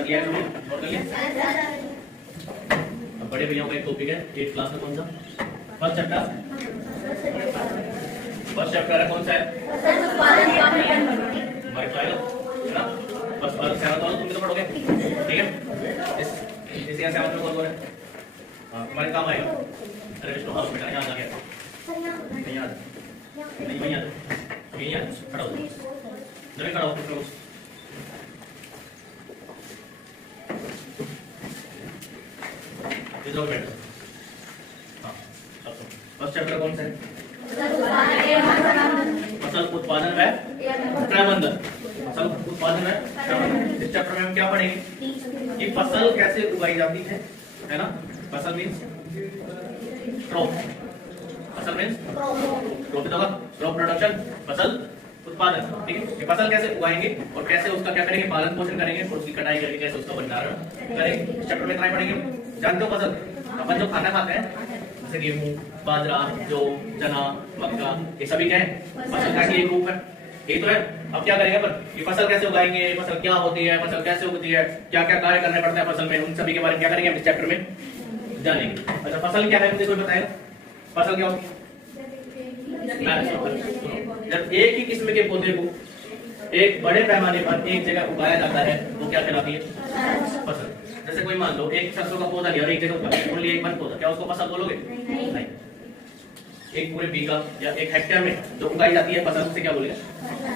कर लिया है, नोट कर लिया। अब बड़े भैया का एक टॉपिक है 8th क्लास में, कौन सा? फर्स्ट चैप्टर है, कौन सा है? है ना? बस और सेवंथ वाला तुम भी तो पढ़ोगे, ठीक है? इसी का सेवंथ में कौन है? हाँ, तुम्हारे काम आएगा। अरे विष्णु हाउस बेटा यहाँ आ गया, नहीं याद, नहीं याद, नहीं याद, खड़ा हो, जरूर खड़ा हो, कुछ लोग इधर बैठो। हाँ, फर्स्ट चैप्टर कौन सा है? फसल उत्पादन व प्रबंधन। फसल उत्पादन व प्रबंधन। इस चैप्टर में हम क्या पढ़ेंगे कि फसल कैसे उगाई जाती है ना? फसल मीन्स क्रॉप, फसल मीन्स क्रॉप प्रोडक्शन, फसल उत्पादन, ठीक है? ये फसल कैसे उगाएंगे और कैसे उसका क्या करेंगे, पालन पोषण करेंगे और उसकी कटाई करके कैसे उसका भंडारण करेंगे। इस चैप्टर में इतना ही पढ़ेंगे। जानते हो फसल, अपन जो खाना खाते हैं जैसे गेहूं, बाजरा, जौ, चना, मक्का, ये सभी क्या है? फसल का ही एक रूप है, यही तो है। अब क्या करेंगे अपन, ये फसल कैसे उगाएंगे, फसल क्या होती है, फसल कैसे उगती है, क्या क्या कार्य करने पड़ते हैं फसल में, उन सभी के बारे में क्या करेंगे इस चैप्टर में जानेंगे। अच्छा, फसल क्या है मुझे कोई बताएगा? फसल क्या होती है? जब एक ही किस्म के पौधे को एक बड़े पैमाने पर एक जगह उगाया जाता है वो क्या कहलाती है? फसल। जैसे कोई मान लो एक सरसों का पौधा लिया और एक जगह उगाया, ओनली एक वन पौधा, क्या उसको फसल बोलोगे? नहीं। एक पूरे बीघा या एक हेक्टेयर में जो उगाई जाती है फसल, उसे क्या बोलेगा?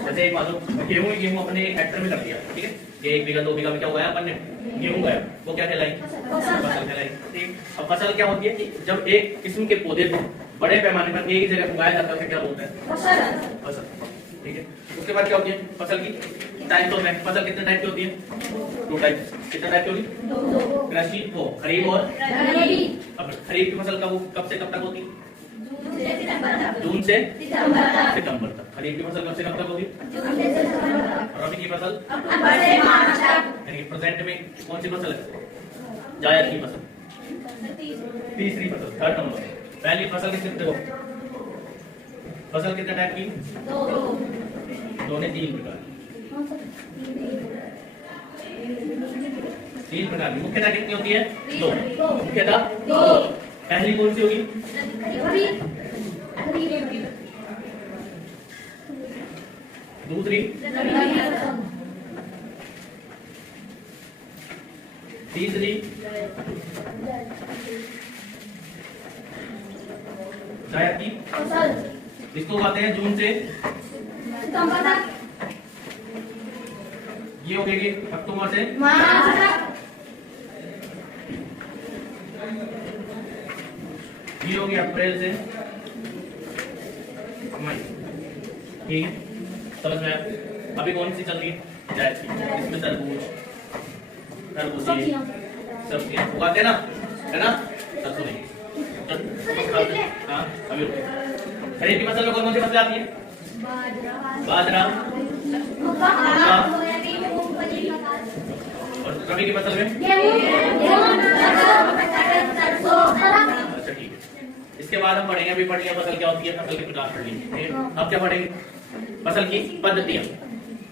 जैसे एक मान लो गेहूं अपने एक हेक्टेयर में कर दिया, ठीक है? ये 1 बीघा 2 बीघा में क्या उगाया अपन ने? गेहूं उगाया, वो क्या कहलाई? फसल कहलाई, ठीक। अब फसल क्या होती है कि जब एक किस्म के पौधे को बड़े पैमाने पर एक जगह उगाया जाता है, क्या बोलते हैं? फसल, ठीक है? उसके बाद क्या होती है फसल की टाइप? तो है फसल कितने टाइप की होती है? 2 टाइप। कितने टाइप की होती है? कृषि वो खरीफ और रबी। अब खरीफ की फसल कब से कब तक होती है? जून से सितंबर तक। खरीफ की फसल कब से कब तक होगी? रबी की फसल यानी प्रेजेंट में कौन सी फसल है? जायद की फसल, तीसरी फसल, थर्ड नंबर। पहली फसल कितने हो? फसल कितने टाइप की? 2 ने 3 प्रकार, 3 प्रकार की। मुख्यतः कितनी होती है? 2 मुख्यतः। पहली कौन सी होगी? दूसरी, तीसरी, जायद की फसल। इसको उगाते हैं जून से सितंबर तक। ये हो गई अक्टूबर से मार्च तक। ये हो गया अप्रैल से मई, ठीक है? समझ में आया? अभी कौन सी चल रही है? जायद की। इसमें तरबूज, सब्जियां उगाते हैं ना, है ना? सरसों नहीं। हाँ, अभी खरीफ की फसल में कौन सी फसल आती है? बाजरा, और रबी की फसल में? अच्छा, ठीक है। इसके बाद हम पढ़ेंगे, अभी पढ़ लिया फसल क्या होती है, फसल के प्रकार पढ़ लिए। अब क्या पढ़ेंगे? फसल की पद्धतियां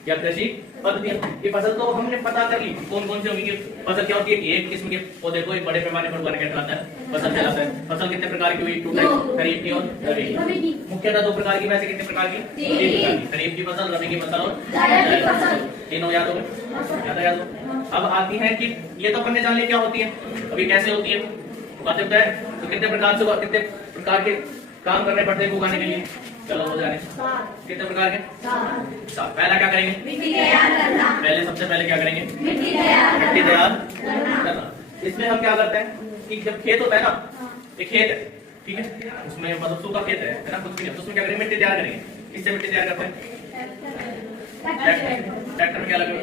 या कृषि पद्धतियां। ये फसल तो हमने पता कर ली कौन कौन सी होंगी। फसल क्या होती है कि एक किस्म के पौधे को एक बड़े पैमाने पर उगाया जाता है, फसल कहलाता है। फसल कितने प्रकार की हुई? 2 टाइप, खरीफ की और रबी की। मुख्यतः 2 प्रकार की, वैसे कितने प्रकार की? 3 प्रकार की। खरीफ की फसल, रबी की फसल और जायद की फसल। तीनों याद हो गए? याद हो। अब आती है कि ये तो अपन ने जान लिया क्या होती है, अभी कैसे होती है उगाते हैं, तो कितने प्रकार से, कितने प्रकार के काम करने पड़ते हैं उगाने के लिए? चलो हो जाने। कितने प्रकार के? 7। पहला क्या करेंगे? मिट्टी तैयार करना। पहले सबसे पहले क्या करेंगे? मिट्टी तैयार करना। इसमें हम क्या करते हैं कि जब खेत होता है ना, एक खेत है, ठीक है? उसमें मतलब सूखा खेत है ना, कुछ भी नहीं, तो उसमें क्या करेंगे? मिट्टी तैयार करेंगे। किससे मिट्टी तैयार करते हैं? ट्रैक्टर में क्या लगे?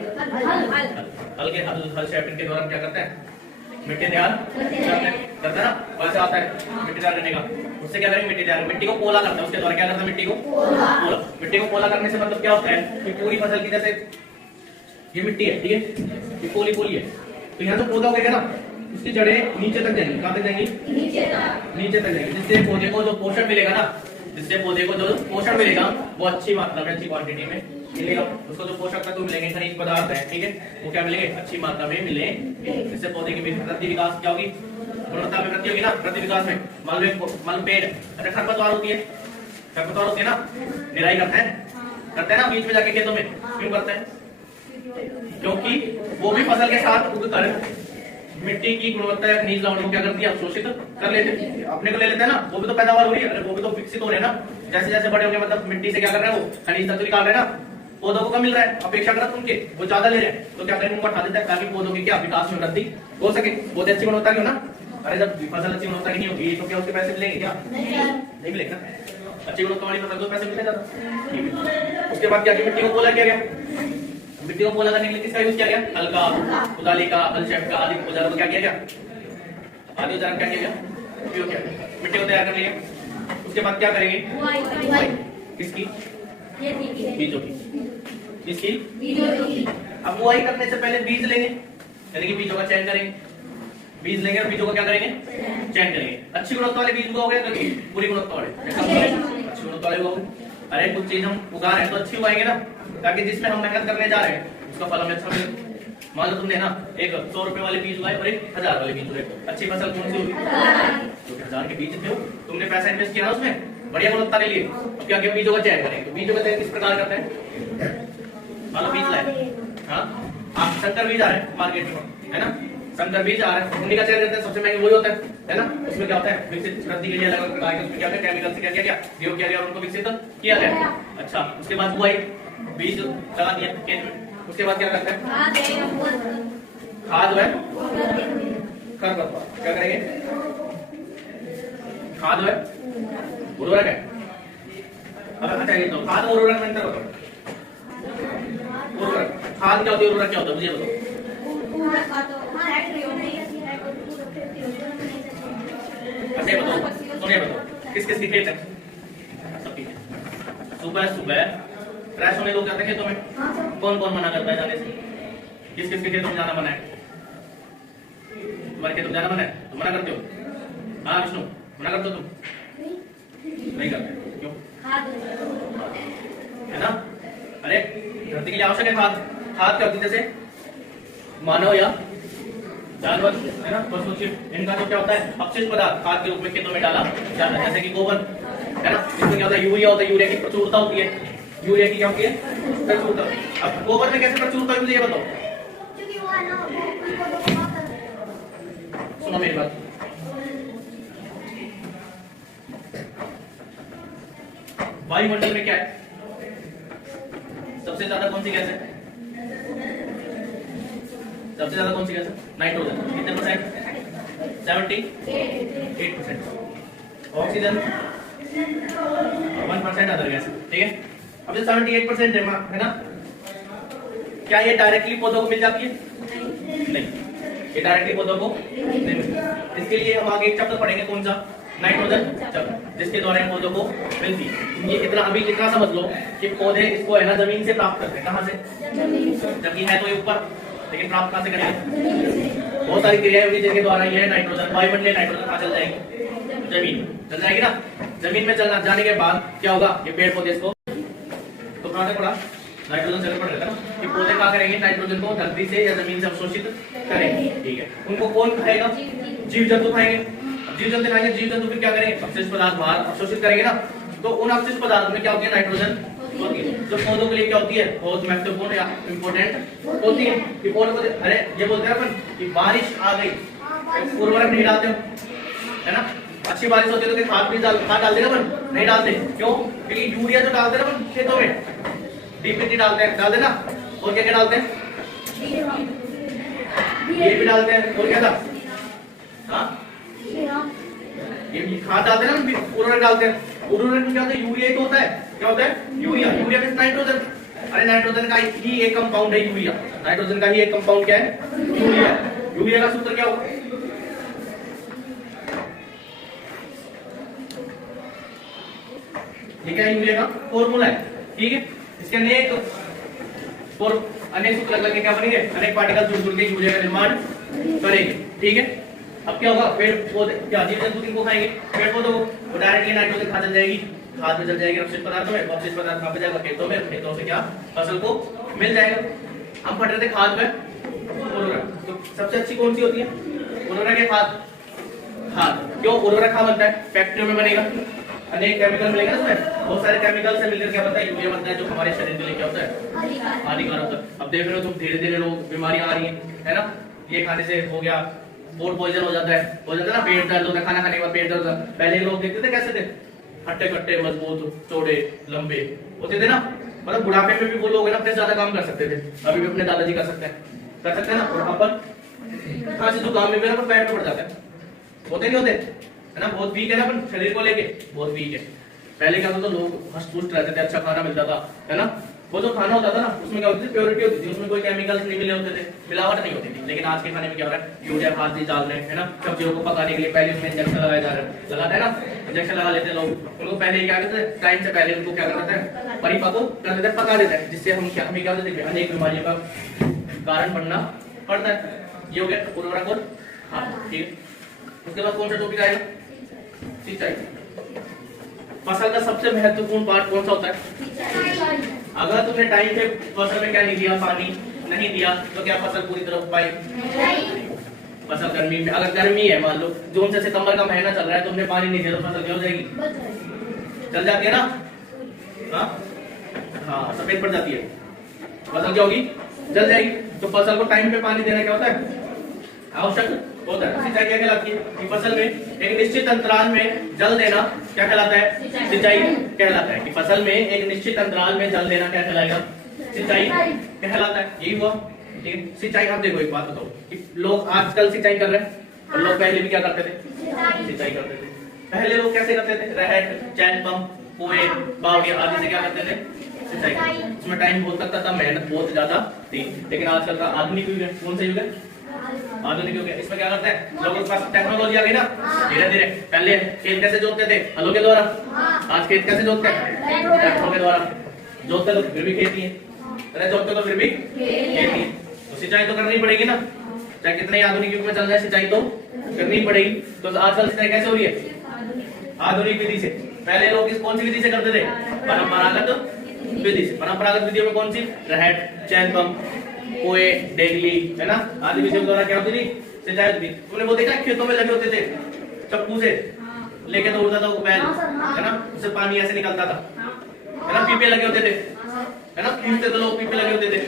हल शेपिंग के दौरान क्या करते हैं? मिट्टी तैयार करते हैं ना, वैसे आता है मिट्टी तैयार करने का। उससे क्या करेंगे? मिट्टी तैयार, मिट्टी को पोला करते हैं। उसके द्वारा क्या करते हैं? मिट्टी को पोला। मिट्टी को पोला करने से मतलब क्या होता है कि पूरी फसल की, जैसे ये मिट्टी है, ठीक है, ये पोली है, तो यहाँ तो पौधा उगेगा ना, उसकी जड़ें नीचे तक जाएंगी। कहाँ तक जाएंगी? नीचे तक जाएंगी, जिससे पौधे को जो पोषण मिलेगा ना, जिससे पौधे को जो पोषण मिलेगा वो अच्छी मात्रा में, अच्छी क्वांटिटी में मिलेगा। उसको जो पोषक तत्व मिलेंगे, खनिज पदार्थ है, ठीक है, वो क्या मिलेंगे, अच्छी मात्रा में मिलेंगे। इससे पौधे की वृद्धि विकास क्या होगी, गुणवत्ता में वृद्धि होगी ना, वृद्धि विकास में। मान लो पेड़, अच्छा खरपतवार होती है, खरपतवार होती है ना, निराई करते हैं ना बीच में जाके खेतों में, क्यों करते हैं, क्योंकि वो भी फसल के साथ उगकर मिट्टी की गुणवत्ता या खनिज लवण को क्या करती है, अवशोषित कर लेते हैं, अपने को ले लेते हैं ना, वो भी तो पैदावार हो रही है, वो भी तो विकसित हो रहे हैं ना, जैसे जैसे बड़े होंगे मतलब मिट्टी से क्या कर रहे हैं, वो खनिज तत्व निकाल रहे हैं ना, पौधों को कम मिल रहा है, अपेक्षा करत उनके वो ज्यादा ले रहे हैं, तो क्या करेंगे, उनको हटा देते हैं ताकि पौधों की क्या विकास में वृद्धि हो सके। पौधे अच्छी गुणवत्ता की हो ना, अरे जब फसल अच्छी गुणवत्ता की नहीं होगी तो क्या उसके पैसे मिलेंगे, क्या नहीं मिलेगा ना, अच्छी गुणवत्ता वाली फसल को पैसे मिलते ज्यादा। उसके बाद क्या, मिट्टी को पोला किया गया, मिट्टी को पोला करने के लिए किसका यूज किया गया, हल का, कुदाली का, हलशेफ का आदि औजारों को क्या किया गया, आदि औजारों क्या किया गया, उपयोग किया गया, मिट्टी को तैयार कर लिया। उसके बाद क्या करेंगे, किसकी, बीजों की, किसकी, अब बुआई करने से पहले बीज लेंगे, यानी कि बीजों का चयन करेंगे, बीज लेंगे और बीजों का क्या करेंगे, चयन करेंगे। अच्छी गुणवत्ता वाले बीज उगाओगे तो पूरी गुणवत्ता वाले, अच्छी गुणवत्ता वाले उगाओगे। अरे कुछ चीज हम उगा रहे हैं तो अच्छी उगाएंगे ना, ताकि जिसमें हम मेहनत करने जा रहे हैं उसका फल हमें अच्छा मिले। मान लो तुमने ना एक 100 रुपए वाले बीज उगाए और एक 1000 वाले बीज उगाए, अच्छी फसल कौन सी होगी, तो 1000 के बीज थे, तुमने पैसा इन्वेस्ट किया ना उसमें, बढ़िया गुणवत्ता के लिए, अब क्या किया, बीजों का चयन करेंगे। तो बीजों का चयन किस प्रकार करते हैं, मान लो बीज लाए, हाँ आप संकर बीज आ रहे हैं मार्केट में, है ना, संकर बीज आ रहे हैं, उन्हीं का चयन करते हैं, सबसे महंगे वही होता है ना, उसमें क्या होता है, विकसित वृद्धि के लिए अलग अलग प्रकार के उसमें क्या केमिकल से क्या किया गया, प्रयोग किया गया और उनको विकसित किया गया। अच्छा, उसके बाद बुआई, बीज लगा दिया खेत में, उसके बाद क्या करते हैं, खाद है, खरपतवार क्या करेंगे, खाद है, उर्वरक है। अब अच्छा ये तो खाद और उर्वरक में अंतर बताओ, उर्वरक, खाद क्या होती है, उर्वरक क्या होता है, मुझे बताओ। अच्छा बताओ, सुनिए बताओ, किस किस की खेत है, सबकी, सुबह सुबह फ्रेश होने लोग जाते हैं खेतों में, कौन कौन मना करता है जाने से, किस किस के खेतों में जाना मना है, तुम्हारे खेतों में जाना मना है, तुम मना करते हो, हाँ विष्णु मना करते हो तुम, नहीं करते, क्यों, है ना, अरे धरती के लिए आवश्यक है खाद, खाद क्या होती है, जैसे मानव या जानवर, है ना, पशु, इनका जो क्या होता है, अपशिष्ट पदार्थ खाद के रूप में खेतों में डाला जाता है, जैसे कि गोबर, है ना, इसमें क्या होता है, यूरिया होता है, यूरिया की प्रचुरता होती है, यूरिया की क्या होती है, प्रचुरता। अब गोबर में कैसे प्रचुरता होगी, मुझे ये बताओ, सुनो मेरी बात, वायुमंडल में क्या है, सबसे ज्यादा कौन सी गैस है, सबसे ज्यादा कौन सी गैस है, नाइट्रोजन, कितने परसेंट, 78%, ऑक्सीजन 1% अदर गैस, ठीक है। अब ये 78% है ना, क्या ये डायरेक्टली पौधों को मिल जाती है, नहीं, ये डायरेक्टली पौधों को नहीं मिलती, इसके लिए हम आगे एक चैप्टर पढ़ेंगे, कौन सा, नाइट्रोजन चैप्टर, जिसके द्वारा पौधों को मिलती है। ये इतना अभी इतना समझ लो कि पौधे इसको है ना जमीन से प्राप्त करते हैं, कहाँ से, जबकि है तो ये ऊपर, लेकिन प्राप्त कहाँ से करेंगे, बहुत सारी क्रियाएं होगी जिनके द्वारा ये नाइट्रोजन, वायुमंडलीय नाइट्रोजन कहाँ चल जाएगी, जमीन चल जाएगी ना, जमीन में चलना जाने के बाद क्या होगा, ये पेड़ पौधे इसको, तो कहाँ से पड़ा, नाइट्रोजन से पड़ रहा है ना, कि पौधे क्या करेंगे, नाइट्रोजन को धरती से या जमीन से अवशोषित करेंगे, ठीक है। उनको कौन खाएगा, जीव जंतु खाएंगे, जीव जंतु खाएंगे, जीव जंतु फिर क्या करेंगे, अपशिष्ट पदार्थ बाहर अवशोषित करेंगे ना, तो उन अपशिष्ट पदार्थ में क्या होती है, नाइट्रोजन होती है, जो पौधों के लिए क्या होती है, बहुत महत्वपूर्ण या इंपोर्टेंट होती है, कि पौधों को, अरे ये बोलते हैं अपन कि बारिश आ गई, उर्वरक नहीं डालते हो, है ना, अच्छी बारिश होती है तो खाद डाल देगा अपन, नहीं डालते, क्यों, क्योंकि यूरिया जो डालते हैं ना अपन खेतों में, डीपीटी डालते हैं, डाल देना, और क्या क्या डालते हैं, ये भी डालते हैं, और क्या था, हाँ ये खाद डालते हैं ना, उर्वरक डालते हैं, उर्वरक में क्या होता है, यूरिया तो होता है, क्या होता है, यूरिया, यूरिया मींस नाइट्रोजन, अरे नाइट्रोजन का ही एक कंपाउंड है यूरिया, नाइट्रोजन का ही एक कंपाउंड क्या है, यूरिया, यूरिया का सूत्र क्या होगा, ठीक है, यूरिया का फॉर्मूला है, ठीक है, इसके अनेक सूत्र लग के क्या बनेंगे, अनेक पार्टिकल जुड़ के यूरिया का निर्माण करेंगे, ठीक है। अब क्या होगा, पेड़ पौधे क्या जीव जंतु किनको खाएंगे, पेड़ पौधों को, डायरेक्टली नाइट्रोजन खा चल जाएगी खाद में जल जाएगी अपशिष्ट पदार्थों में, अपशिष्ट पदार्थ कहाँ पे जाएगा? खेतों में, खेतों से क्या फसल को मिल जाएगा। हम पढ़ रहे थे खाद में उर्वरक, तो सबसे अच्छी कौन सी होती है? उर्वरक या खाद? खाद। क्यों? उर्वरक कहाँ बनता है? फैक्ट्रियों में बनेगा, अनेक केमिकल मिलेगा उसमें, बहुत सारे केमिकल से मिलकर क्या बनता है? यूरिया बनता है, जो हमारे शरीर के लिए क्या होता है? हानिकारक होता है। अब देख रहे हो तुम, धीरे धीरे लोग बीमारियां आ रही है ना, ये खाने से हो गया, फूड पॉइजन हो जाता है ना, पेट दर्द होता है, खाना खाने के बाद पेट दर्द होता है। पहले लोग देखते थे कैसे थे? हट्टे कट्टे, मजबूत, चौड़े, लंबे होते थे ना, मतलब बुढ़ापे में भी वो लोग अपने ज्यादा काम कर सकते थे। अभी भी अपने दादाजी कर सकते हैं ना। और अपन खांसी जुकाम में भी अपन पैर में पड़ जाता है, होते नहीं होते है ना, बहुत वीक है ना अपन शरीर को लेके, बहुत वीक है। पहले क्या होता था? लोग हष्ट पुष्ट रहते थे, अच्छा खाना मिलता था, है ना। वो जो खाना होता था ना, उसमें क्या होती थी? प्योरिटी होती थी, उसमें कोई केमिकल्स नहीं मिले होते थे, मिलावट नहीं होती थी। लेकिन आज के खाने में क्या हो रहा है? यूरिया खाद डाल रहे हैं, है ना। सब्जियों को पकाने के लिए पहले उसमें इंजेक्शन लगाया जा रहा है, लगाते हैं ना, इंजेक्शन लगा लेते हैं लोग। उनको पहले क्या करते हैं? टाइम से पहले उनको क्या करते हैं? परिपक्व कर देते हैं, पका देते हैं, जिससे हमें क्या होता है? अनेक बीमारियों का कारण बनना पड़ता है। ये हो गया उर्वरक और खाद, ठीक है। उसके बाद कौन सा टॉपिक आएगा? सिंचाई। फसल का सबसे महत्वपूर्ण पार्ट कौन सा होता है? अगर तुमने टाइम पे फसल में क्या नहीं दिया, पानी नहीं दिया, तो क्या फसल पूरी तरह उग पाएगी? फसल गर्मी में, अगर गर्मी है, मान लो जून से सितंबर का महीना चल रहा है, तुमने पानी नहीं दिया तो फसल क्या हो जाएगी? जल जाती है ना, हाँ सफेद पड़ जाती है, फसल क्या होगी? जल जाएगी। तो फसल को टाइम पे पानी देना क्या होता है? आवश्यक होता है। सिंचाई क्या कहलाती है? कि फसल में एक निश्चित अंतराल में जल देना क्या कहलाता है? सिंचाई कहलाता है। कि फसल में एक निश्चित अंतराल में जल देना क्या कहलाएगा? सिंचाई कहलाता है। यही हुआ, ठीक है। सिंचाई, आप देखो एक बात बताओ, कि लोग आजकल सिंचाई कर रहे हैं और लोग पहले भी क्या करते थे? सिंचाई करते थे। पहले लोग कैसे करते थे? रहट, चैन पंप, कुएं, बावड़ियां आदि से क्या करते थे? सिंचाई। उसमें टाइम बहुत लगता था, मेहनत बहुत ज्यादा थी। लेकिन आजकल का आधुनिक युग है, कौन सा युग है? आधुनिक युग है। इसमें क्या करते हैं? लोगों के पास टेक्नोलॉजी आ गई ना, धीरे धीरे। पहले खेत कैसे जोतते थे? हलों के द्वारा। आज खेत कैसे जोतते हैं? ट्रैक्टरों के द्वारा। जोतते तो फिर भी खेती है, अरे जोतते तो फिर भी खेती है। तो सिंचाई तो करनी पड़ेगी ना, चाहे कितने आधुनिक युग में चल जाए, सिंचाई तो करनी पड़ेगी। तो आजकल सिंचाई कैसे हो रही है? आधुनिक विधि से। पहले लोग कौन सी विधि से करते थे? परंपरागत विधि से। परंपरागत विधियों में कौन सी? रहट, चैन पंप, कुएं, डेगली, है ना, आदि विधियों द्वारा क्या होती थी? सिंचाई होती थी। तुमने वो देखा खेतों में लगे होते थे, चप्पू से लेके दौड़ता था वो बैल, है ना, उससे पानी ऐसे निकलता था, है ना। पीपे लगे होते थे, है ना, खींचते तो लोग पीपे लगे होते थे,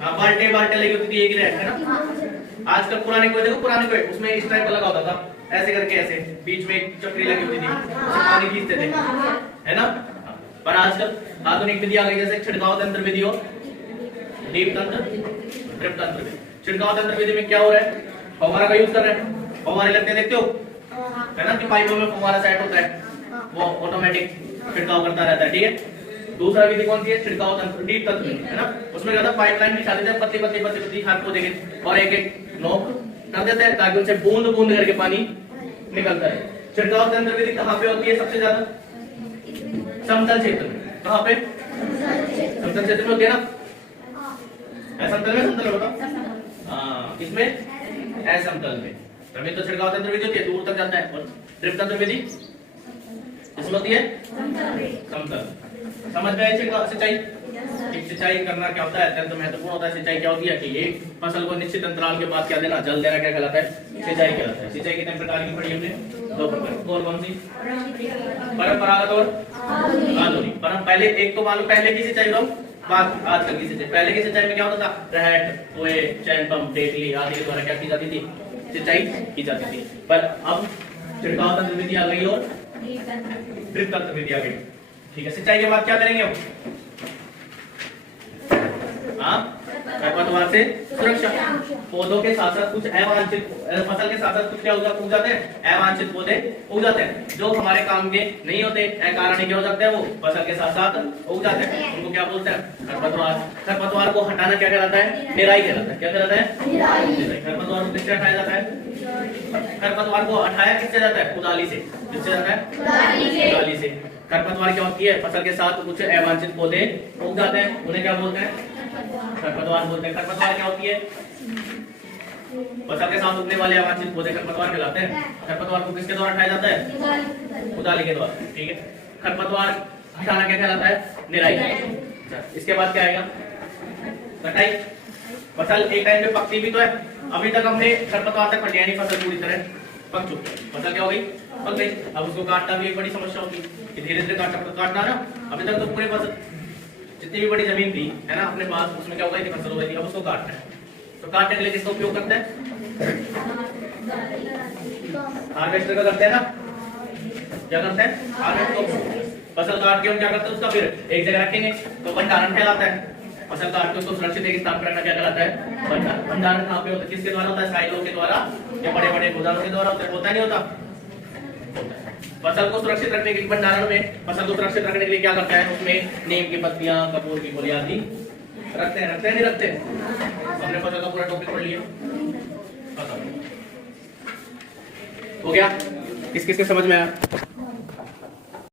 हाँ, बाल्टे लगी होती थी एक ही, है ना। आजकल पुराने कुएं देखो, पुराने कुएं उसमें इस टाइप का लगा होता था, ऐसे करके, ऐसे बीच में एक चक्री लगी होती थी, उससे पानी खींचते थे, है ना। पर आजकल आधुनिक विधि आ गई, जैसे छिड़काव तंत्र विधि हो, ड्रिप तंत्र, ड्रिप तंत्र विधि। छिड़काव तंत्र विधि में क्या हो रहा है? फव्वारा का यूज कर रहे हैं। फव्वारे लगते देखते हो, है ना, कि पाइपों में फव्वारा सेट होता है, वो ऑटोमेटिक छिड़काव करता रहता है, ठीक है। दूसरा विधि कौन सी है? छिड़काव तंत्र, ड्रिप तंत्र, है ना। उसमें क्या होता है? पाइपलाइन बिछा देते हैं, पतली पतली हर पौधे के, और एक एक नोक कर देते हैं, ताकि उनसे बूंद बूंद करके पानी निकलता है। छिड़काव तंत्र विधि कहाँ पे होती है सबसे ज्यादा? समतल क्षेत्र में। कहाँ पे? समतल क्षेत्र में होती है ना। समतल में बताओ, हाँ, किसमें? असमतल में। तभी तो छिड़काव तंत्र विधि होती है, दूर तक जाता है। और ड्रिप तंत्र विधि किसमें होती है? समतल। समझ में आई सिंचाई? सिंचाई करना क्या होता है? अत्यंत महत्वपूर्ण होता है। सिंचाई क्या होती है? कि एक फसल को निश्चित अंतराल के बाद क्या देना? जल देना क्या कहलाता है? सिंचाई कहलाता है। सिंचाई कितने प्रकार की पढ़ी हमने? 2 प्रकार। कौन सी? परंपरागत और आधुनिक। पहले एक तो मालूम, पहले की सिंचाई बताओ, बाद आजकल की सिंचाई। पहले की सिंचाई में क्या होता था? रहट, कुएं, चैन पंप, डेगली आदि के द्वारा क्या की जाती थी? सिंचाई की जाती थी। पर अब छिड़काव तंत्र विधि आ गई और ड्रिप तंत्र विधि आ गई, ठीक है। सिंचाई के बाद क्या करेंगे हम? खरपतवार से सुरक्षा। पौधों के साथ साथ कुछ अवांछित, फसल के साथ साथ कुछ क्या उग जाते हैं? अवांछित पौधे उग जाते हैं, जो हमारे काम के नहीं होते, अकारण क्या हो सकते हैं? वो फसल के साथ साथ उग जाते हैं, उनको क्या बोलते हैं? खरपतवार। खरपतवार को हटाना क्या कहलाता है? निराई कहलाता है। क्या कहलाता है? खरपतवार को किससे हटाया जाता है? खरपतवार को हटाया किससे जाता है? कुदाली से। किससे जाता है? कुदाली से। खरपतवार क्या होती है? फसल के साथ कुछ अवांछित पौधे उग जाते हैं, उन्हें क्या बोलते हैं? खरपतवार बोलते हैं। खरपतवार क्या होती है? फसल के साथ उगने वाले अवांछित पौधे खरपतवार कहलाते हैं। खरपतवार को किसके द्वारा हटाया जाता है? कुदाली के द्वारा, ठीक है। खरपतवार हटाना क्या कहलाता है? निराई। इसके बाद क्या आएगा? कटाई। फसल एक टाइम पे पकती भी तो है, अभी तक हमने खरपतवार तक हटाया नहीं, फसल पूरी तरह पक चुकी है, फसल क्या हो गई? पक गई। अब उसको काटना भी एक बड़ी समस्या होगी कि धीरे धीरे काटना ना। अभी तक तो पूरे फसल जितनी भी बड़ी जमीन थी है ना अपने पास, उसमें क्या हो गई थी? फसल हो गई थी। अब उसको काटना है, तो काटने के लिए किसका उपयोग करते हैं? हार्वेस्टर का करते हैं ना। क्या करते हैं? हार्वेस्टर। फसल काट के हम क्या करते हैं? उसका फिर एक जगह रखेंगे तो भंडारण कहलाता है। फसल काट के उसको सुरक्षित एक स्थान पर रखना क्या कहलाता है? भंडारण। कहाँ पे होता है? किसके द्वारा होता है? साइलों के द्वारा या बड़े बड़े गोदामों के द्वारा होता है नहीं होता? फसल को सुरक्षित रखने के लिए भंडारण में फसल को सुरक्षित रखने के लिए क्या करता है? उसमें नीम की पत्तियां, कपूर की फूल आदि रखते हैं नहीं रखते? हमने फसल का पूरा टॉपिक पढ़ लिया, हो गया? किस किस के समझ में आया?